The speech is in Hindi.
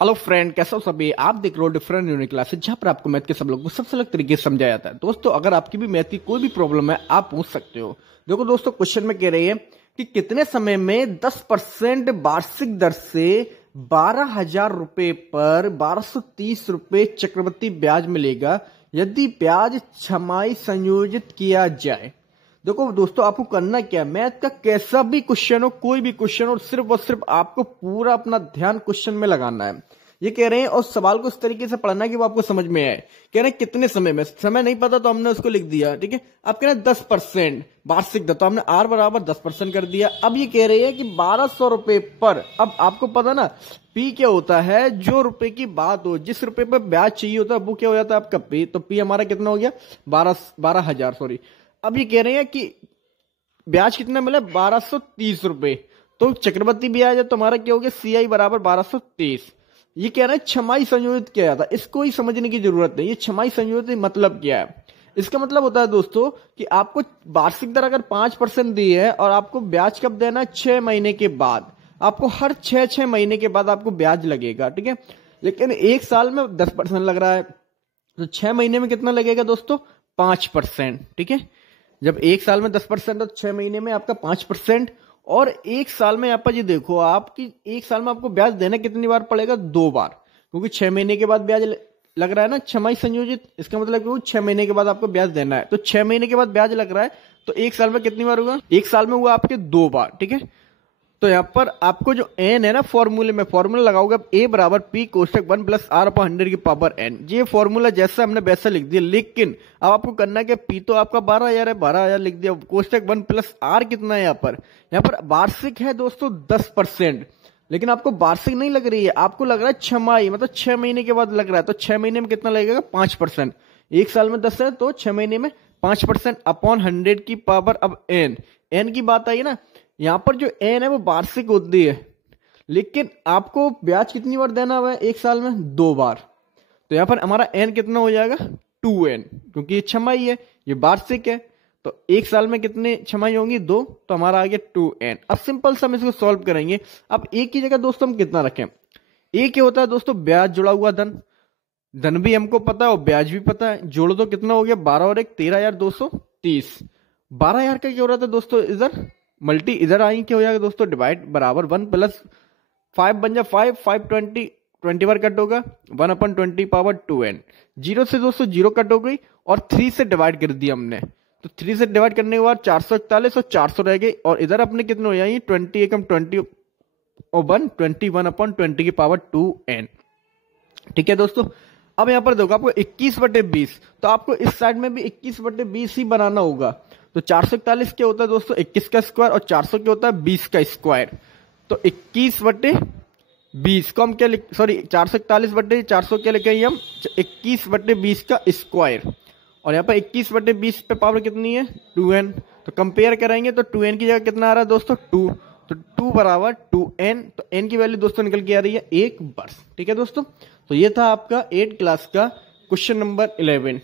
हेलो फ्रेंड, कैसे हो सभी। आप देख रहे हो डिफरेंट यूनिक क्लासेस, जहां पर आपको मैथ के सब लोग को सबसे अलग तरीके से समझाया जाता है। दोस्तों, अगर आपकी भी मैथ की कोई भी प्रॉब्लम है, आप पूछ सकते हो। देखो दोस्तों, क्वेश्चन में कह रही है कि कितने समय में 10% वार्षिक दर से 12,000 रुपए पर 1230 रुपए चक्रवृद्धि ब्याज मिलेगा यदि ब्याज छमाही संयोजित किया जाए। देखो दोस्तों, आपको करना क्या है, मैथ का कैसा भी क्वेश्चन हो, कोई भी क्वेश्चन हो, सिर्फ और सिर्फ आपको पूरा अपना ध्यान क्वेश्चन में लगाना है। ये कह रहे हैं और सवाल को इस तरीके से पढ़ना है कि वो आपको समझ में आए। कह रहे हैं कितने समय में, समय नहीं पता तो हमने उसको लिख दिया, ठीक है। अब कह रहे हैं 10% वार्षिक दर, तो हमने आर बराबर 10% कर दिया। अब ये कह रहे हैं कि 1200 रुपए पर, अब आपको पता ना पी क्या होता है, जो रुपए की बात हो, जिस रुपए पर ब्याज चाहिए होता है वो क्या हो जाता है आपका पी। तो पी हमारा कितना हो गया, 12,000 सॉरी। अब ये कह रहे हैं कि ब्याज कितना मिला, 1230 रुपए। तो चक्रवृद्धि ब्याज है, तुम्हारा क्या हो गया, CI बराबर 1230। ये कह रहे हैं छमाही संयोजित किया जाता है, इसको ही समझने की जरूरत नहीं। ये छमाही संयोजित मतलब क्या है, इसका मतलब होता है दोस्तों कि आपको वार्षिक दर अगर 5% दी है और आपको ब्याज कब देना है, 6 महीने के बाद। आपको हर 6 महीने के बाद आपको ब्याज लगेगा, ठीक है। लेकिन एक साल में 10% लग रहा है, तो 6 महीने में कितना लगेगा दोस्तों, 5%, ठीक है। जब एक साल में 10% तो 6 महीने में आपका 5%। और एक साल में यहाँ पर ये देखो आप कि एक साल में आपको ब्याज देना कितनी बार पड़ेगा, 2 बार, क्योंकि 6 महीने के बाद ब्याज लग रहा है ना छमाही संयोजित। इसका मतलब कि 6 महीने के बाद आपको ब्याज देना है, तो 6 महीने के बाद ब्याज लग रहा है, तो एक साल में कितनी बार होगा, एक साल में हुआ आपके 2 बार, ठीक है। तो यहां पर आपको जो एन है ना, फॉर्मूले में फॉर्मूला लगाओगे, ए बराबर पी कोष्टक 1 प्लस आर अपॉन 100 की पावर एन। ये फॉर्मूला जैसा हमने वैसा लिख दिया, लेकिन अब आपको करना क्या, पी तो आपका 12,000 है, 12,000 लिख दिया। कोष्टक 1 प्लस आर कितना है, यहाँ पर वार्षिक है दोस्तों 10%, लेकिन आपको वार्षिक नहीं लग रही है, आपको लग रहा है छमाही, मतलब 6 महीने के बाद लग रहा है। तो 6 महीने में कितना लगेगा, 5%। एक साल में 10 है तो 6 महीने में 5% अपॉन 100 की पावर। अब एन, एन की बात आई ना, यहां पर जो एन है वो वार्षिक होती है, लेकिन आपको ब्याज कितनी बार देना हुआ है, एक साल में 2 बार। तो यहां पर हमारा एन कितना हो जाएगा, 2n, क्योंकि ये छमाही है, ये वार्षिक है। तो एक साल में कितने छमाही होंगी, 2, तो हमारा आ गया 2n। अब सिंपल से हम इसको सॉल्व करेंगे। अब एक की जगह दोस्तों हम कितना रखें, ए क्या होता है दोस्तों, ब्याज जुड़ा हुआ धन। धन भी हमको पता है और ब्याज भी पता है, जोड़ दो कितना हो गया, 12 और 1 13,230। 12,000 का क्या हो रहा था दोस्तों, इधर मल्टी इधर आई क्या हो जाएगा दोस्तों, डिवाइड बराबर 1 प्लस 5 बन जा 5, 5 20 बार कट होगा, 1 अपन 20 पावर 2n। 0 से दोस्तों 0 कट हो गई और 3 से डिवाइड कर दिया हमने। तो 3 से डिवाइड करने के बाद 441 और 400 रह गए, और इधर अपने कितने हो जाएंगे, 20 एकम 20 और 1 21 अपॉन 20 की पावर 2n, ठीक है दोस्तों। अब यहां पर देखो आपको 21/20, तो आपको इस साइड में भी 21/20 ही बनाना होगा। तो 441 क्या होता है दोस्तों, 21 का स्क्वायर, और 400 क्या होता है, 20 का स्क्वायर। तो 21/20 को हम क्या लिख, सॉरी 441/400 क्या लिखेंगे हम, 21/20 का स्क्वायर। और यहाँ पर 21/20 पे पावर कितनी है, 2n। तो कंपेयर करेंगे तो 2n की जगह कितना आ रहा है दोस्तों, 2। तो 2 बराबर 2n, तो n की वैल्यू दोस्तों निकल के आ रही है 1 वर्ष, ठीक है दोस्तों। तो ये था आपका 8 क्लास का क्वेश्चन नंबर 11।